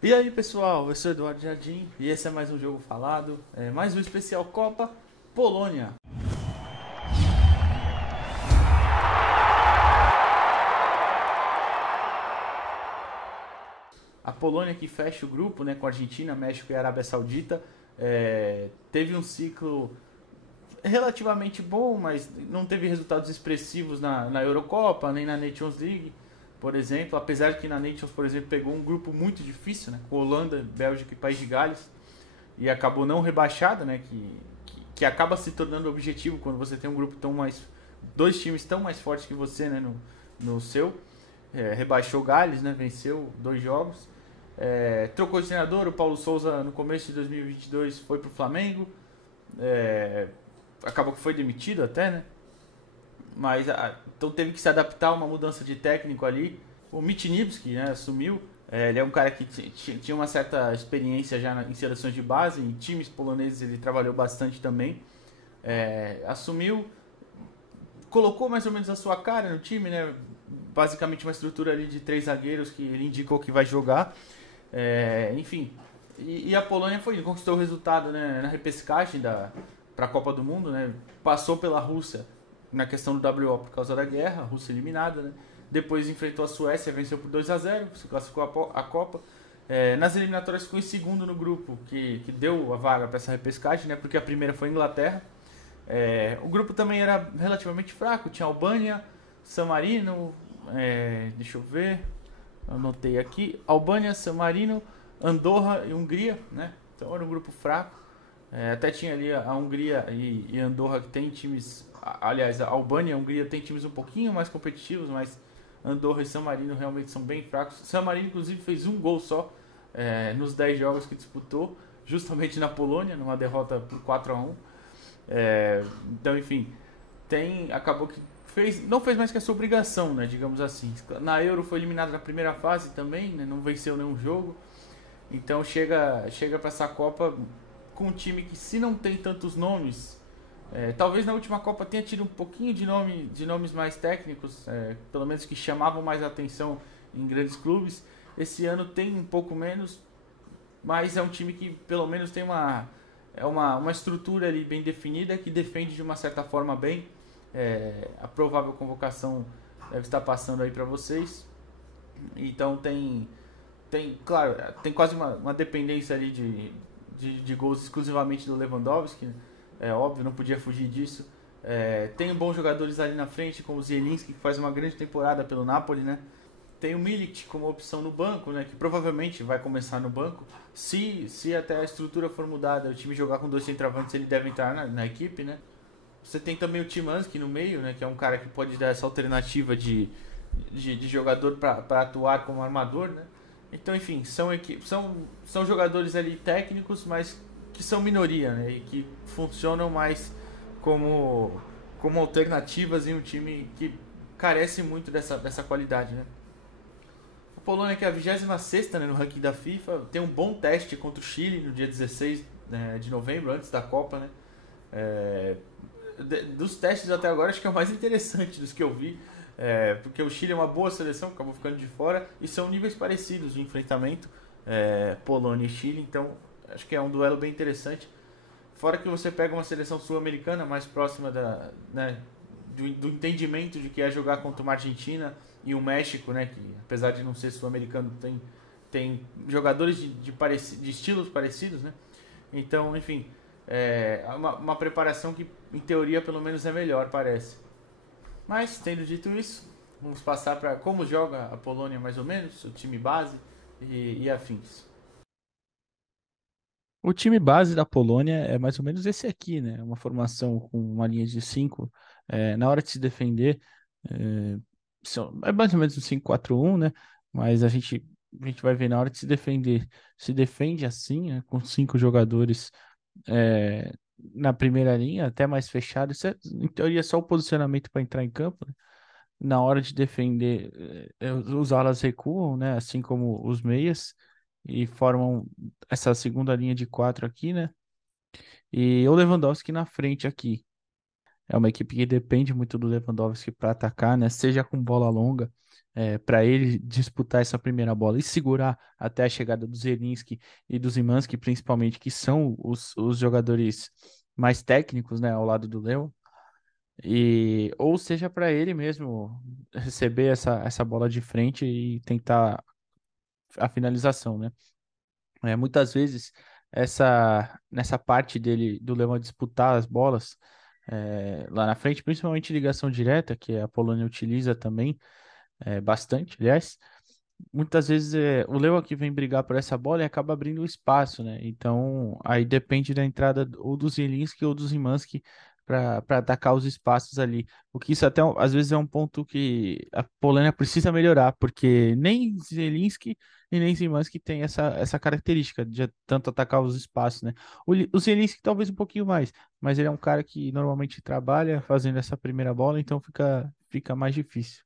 E aí pessoal, eu sou Eduardo Jardim e esse é mais um jogo falado, mais um especial Copa Polônia. A Polônia que fecha o grupo, né, com Argentina, México e Arábia Saudita, teve um ciclo relativamente bom, mas não teve resultados expressivos na Eurocopa, nem na Nations League, por exemplo, apesar que na Nations, por exemplo, pegou um grupo muito difícil, né, com Holanda, Bélgica e País de Gales, e acabou não rebaixada, né, que acaba se tornando objetivo quando você tem um grupo tão mais, dois times tão mais fortes que você, né, no seu. Rebaixou Gales, né, venceu dois jogos. Trocou de treinador, o Paulo Souza no começo de 2022 foi pro Flamengo. Acabou que foi demitido até, né? Mas então teve que se adaptar a uma mudança de técnico ali. O Mitinivski, né, assumiu. Ele é um cara que tinha uma certa experiência já em seleções de base, em times poloneses ele trabalhou bastante também. Assumiu, colocou mais ou menos a sua cara no time, né? Basicamente uma estrutura ali de três zagueiros que ele indicou que vai jogar. Enfim, e a Polônia conquistou o resultado, né, na repescagem para a Copa do Mundo, né? Passou pela Rússia na questão do WO por causa da guerra, a Rússia eliminada, né? Depois enfrentou a Suécia, venceu por 2-0, se classificou a Copa. Nas eliminatórias ficou em segundo no grupo, que deu a vaga para essa repescagem, né? Porque a primeira foi a Inglaterra. O grupo também era relativamente fraco, tinha Albânia, San Marino, deixa eu ver, anotei aqui, Albânia, San Marino, Andorra e Hungria, né? Então era um grupo fraco. Até tinha ali a Hungria e Andorra que tem times, aliás, a Albânia e a Hungria tem times um pouquinho mais competitivos, mas Andorra e San Marino realmente são bem fracos. San Marino inclusive fez um gol só nos 10 jogos que disputou, justamente na Polônia, numa derrota por 4-1. Então, enfim, acabou que não fez mais que a sua obrigação, né, digamos assim. Na Euro foi eliminado na primeira fase também, né, não venceu nenhum jogo. Então chega para essa Copa com um time que, se não tem tantos nomes, talvez na última Copa tenha tido um pouquinho de nomes mais técnicos, pelo menos que chamavam mais atenção em grandes clubes. Esse ano tem um pouco menos, mas é um time que pelo menos tem uma estrutura ali bem definida, que defende de uma certa forma bem. A provável convocação deve estar passando aí para vocês. Então claro, tem quase uma dependência ali de gols exclusivamente do Lewandowski, é óbvio, não podia fugir disso. Tem bons jogadores ali na frente, como o Zielinski, que faz uma grande temporada pelo Napoli, né? Tem o Milik como opção no banco, né? Que provavelmente vai começar no banco. Se até a estrutura for mudada, o time jogar com dois centroavantes, ele deve entrar na equipe, né? Você tem também o Timanski no meio, né? Que é um cara que pode dar essa alternativa de jogador para atuar como armador, né? Então, enfim, são jogadores ali técnicos, mas que são minoria, né? E que funcionam mais como, como alternativas em um time que carece muito dessa qualidade, né? A Polônia, que é a 26ª, né, no ranking da FIFA, tem um bom teste contra o Chile no dia 16, né, de novembro, antes da Copa, né? É, dos testes até agora, acho que é o mais interessante dos que eu vi, porque o Chile é uma boa seleção, acabou ficando de fora, e são níveis parecidos de enfrentamento, Polônia e Chile, então acho que é um duelo bem interessante. Fora que você pega uma seleção sul-americana mais próxima né, do entendimento de que é jogar contra uma Argentina e um México, né, que apesar de não ser sul-americano, tem jogadores de estilos parecidos, né? Então, enfim, uma preparação que, em teoria, pelo menos é melhor, parece. Mas, tendo dito isso, vamos passar para como joga a Polônia, mais ou menos, o time base e afins. O time base da Polônia é mais ou menos esse aqui, né? Uma formação com uma linha de cinco. Na hora de se defender, é, é mais ou menos um 5-4-1, né? Mas a gente vai ver na hora de se defender. Se defende assim, né? Com cinco jogadores na primeira linha, até mais fechado. Isso é, em teoria, só o posicionamento para entrar em campo, né? Na hora de defender, os alas recuam, né? Assim como os meias, e formam essa segunda linha de quatro aqui, né? E o Lewandowski na frente aqui. É uma equipe que depende muito do Lewandowski para atacar, né? Seja com bola longa, para ele disputar essa primeira bola e segurar até a chegada do Zielinski e do Szymański, principalmente, que são os jogadores mais técnicos, né, ao lado do Leo. E, ou seja, para ele mesmo receber essa bola de frente e tentar a finalização, né? Muitas vezes nessa parte dele do Leão disputar as bolas lá na frente, principalmente ligação direta, que a Polônia utiliza também bastante, aliás. Muitas vezes o Leão que vem brigar por essa bola e acaba abrindo o espaço, né? Então aí depende da entrada ou do Zielinski ou do Szymański para atacar os espaços ali. O que isso até às vezes é um ponto que a Polônia precisa melhorar, porque nem Zielinski e nem Szymański tem essa característica de tanto atacar os espaços, né? O Zielinski talvez um pouquinho mais, mas ele é um cara que normalmente trabalha fazendo essa primeira bola, então fica mais difícil.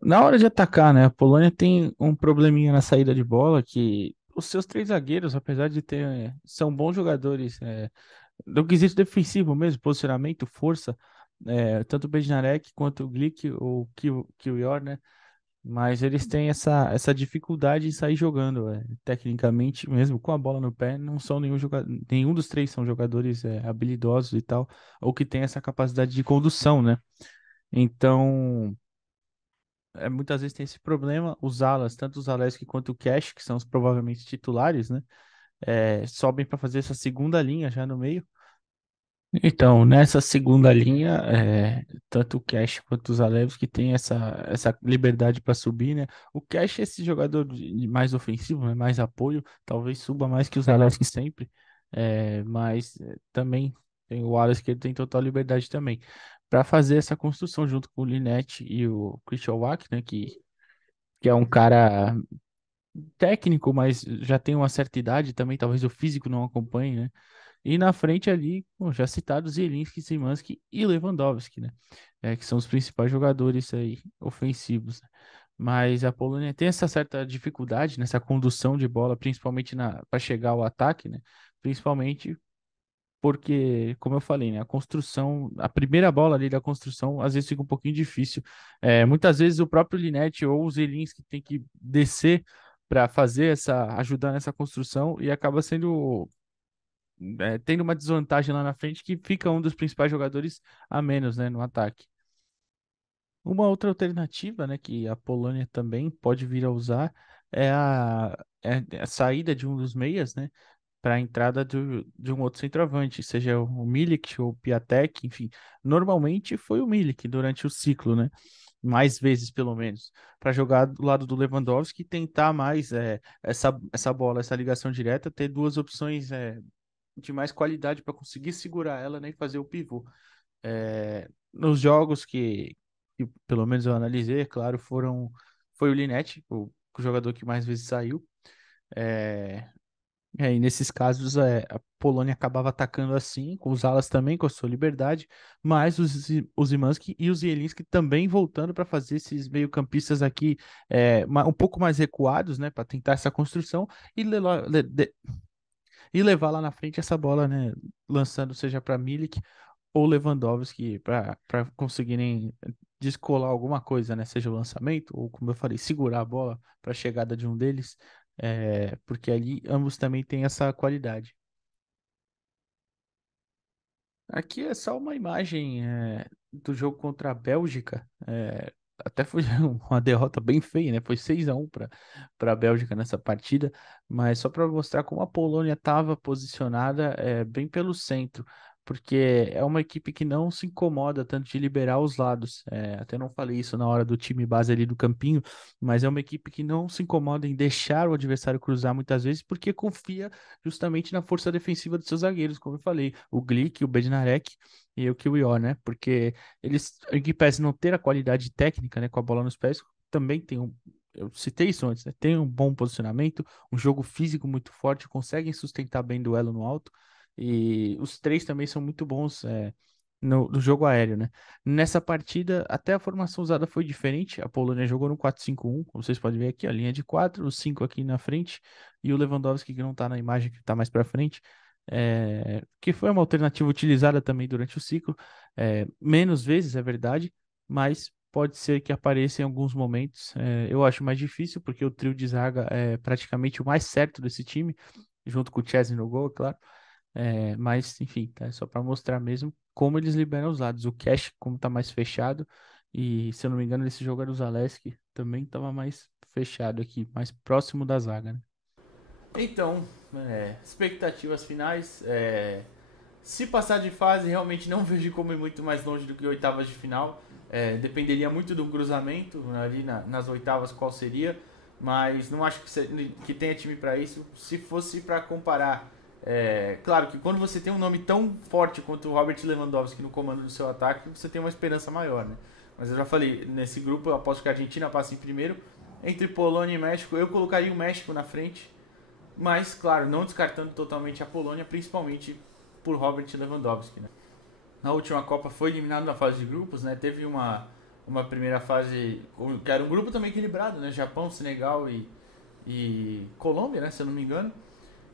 Na hora de atacar, né? A Polônia tem um probleminha na saída de bola que os seus três zagueiros, apesar de ter, são bons jogadores, do quesito defensivo mesmo, posicionamento, força, tanto o Bednarek quanto o Glick ou Kiwior, né? Mas eles têm essa dificuldade em sair jogando, tecnicamente mesmo, com a bola no pé, não são nenhum dos três são jogadores habilidosos e tal, ou que tem essa capacidade de condução, né? Então muitas vezes tem esse problema. Os alas, tanto os Zalewski quanto o Cash, que são os provavelmente titulares, né? Sobem para fazer essa segunda linha já no meio. Então, nessa segunda linha, tanto o Cash quanto os Zalewski têm essa liberdade para subir, né? O Cash é esse jogador mais ofensivo, né? Mais apoio, talvez suba mais que os Zalewski sempre, mas também tem o Wallace que ele tem total liberdade também para fazer essa construção junto com o Linette e o Christian Wack, né? Que é um cara técnico, mas já tem uma certa idade também, talvez o físico não acompanhe, né? E na frente ali, bom, já citados Zielinski, Szymański e Lewandowski, né? Que são os principais jogadores aí ofensivos, né? Mas a Polônia tem essa certa dificuldade nessa condução de bola, principalmente para chegar ao ataque, né? Principalmente porque, como eu falei, né, a construção, a primeira bola ali da construção, às vezes fica um pouquinho difícil. Muitas vezes o próprio Linette ou o Zielinski tem que descer para fazer ajudar nessa construção e acaba tendo uma desvantagem lá na frente que fica um dos principais jogadores a menos, né, no ataque. Uma outra alternativa, né, que a Polônia também pode vir a usar é a saída de um dos meias, né, para a entrada de um outro centroavante, seja o Milik ou o Piatek, enfim. Normalmente foi o Milik durante o ciclo, né? Mais vezes, pelo menos, para jogar do lado do Lewandowski e tentar mais essa bola, essa ligação direta, ter duas opções de mais qualidade para conseguir segurar ela, né, e fazer o pivô. Nos jogos que pelo menos eu analisei, é claro, foi o Linette, o jogador que mais vezes saiu. É, e nesses casos, a Polônia acabava atacando assim, com os alas também, com a sua liberdade, mas os Szymański e os Zielinski também voltando para fazer esses meio-campistas aqui um pouco mais recuados, né, para tentar essa construção e, e levar lá na frente essa bola, né, lançando seja para Milik ou Lewandowski para conseguirem descolar alguma coisa, né? Seja o lançamento, ou como eu falei, segurar a bola para a chegada de um deles, porque ali ambos também têm essa qualidade. Aqui é só uma imagem do jogo contra a Bélgica. Até foi uma derrota bem feia, né? Foi 6-1 para a Bélgica nessa partida, mas só para mostrar como a Polônia estava posicionada bem pelo centro, porque é uma equipe que não se incomoda tanto de liberar os lados. Até não falei isso na hora do time base ali do campinho, mas é uma equipe que não se incomoda em deixar o adversário cruzar muitas vezes, porque confia justamente na força defensiva dos seus zagueiros, como eu falei, o Glick, o Bednarek e o Kiwior, né? Porque eles, em que pese não ter a qualidade técnica, né, com a bola nos pés, também tem eu citei isso antes, né? Tem um bom posicionamento, um jogo físico muito forte, conseguem sustentar bem duelo no alto, e os três também são muito bons no jogo aéreo, né? Nessa partida, até a formação usada foi diferente. A Polônia jogou no 4-5-1, como vocês podem ver aqui, a linha de quatro, os cinco aqui na frente, e o Lewandowski, que não tá na imagem, que tá mais pra frente. que foi uma alternativa utilizada também durante o ciclo, menos vezes, é verdade, mas pode ser que apareça em alguns momentos. Eu acho mais difícil, porque o trio de zaga é praticamente o mais certo desse time, junto com o Chesney no gol, é claro. Mas, enfim, tá? É só para mostrar mesmo como eles liberam os lados. O Cash, como tá mais fechado, e se eu não me engano, nesse jogo era o Zalewski, também tava mais fechado aqui, mais próximo da zaga, né? Então, expectativas finais. Se passar de fase, realmente não vejo como ir muito mais longe do que oitavas de final. Dependeria muito do cruzamento ali nas oitavas, qual seria. Mas não acho que tenha time para isso. Se fosse para comparar, claro que quando você tem um nome tão forte quanto o Robert Lewandowski no comando do seu ataque, você tem uma esperança maior, né? Mas eu já falei, nesse grupo eu aposto que a Argentina passa em primeiro. Entre Polônia e México, eu colocaria o México na frente. Mas, claro, não descartando totalmente a Polônia, principalmente por Robert Lewandowski, né? Na última Copa foi eliminado na fase de grupos, né? Teve uma primeira fase que era um grupo também equilibrado, né? Japão, Senegal e Colômbia, né? Se eu não me engano.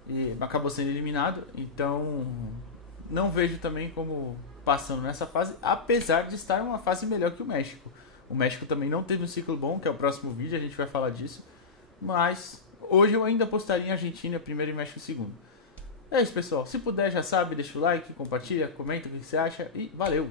E acabou sendo eliminado. Então, não vejo também como passando nessa fase, apesar de estar em uma fase melhor que o México. O México também não teve um ciclo bom, que é o próximo vídeo, a gente vai falar disso. Mas hoje eu ainda apostaria em Argentina primeiro e México segundo. É isso, pessoal. Se puder, já sabe, deixa o like, compartilha, comenta o que você acha e valeu!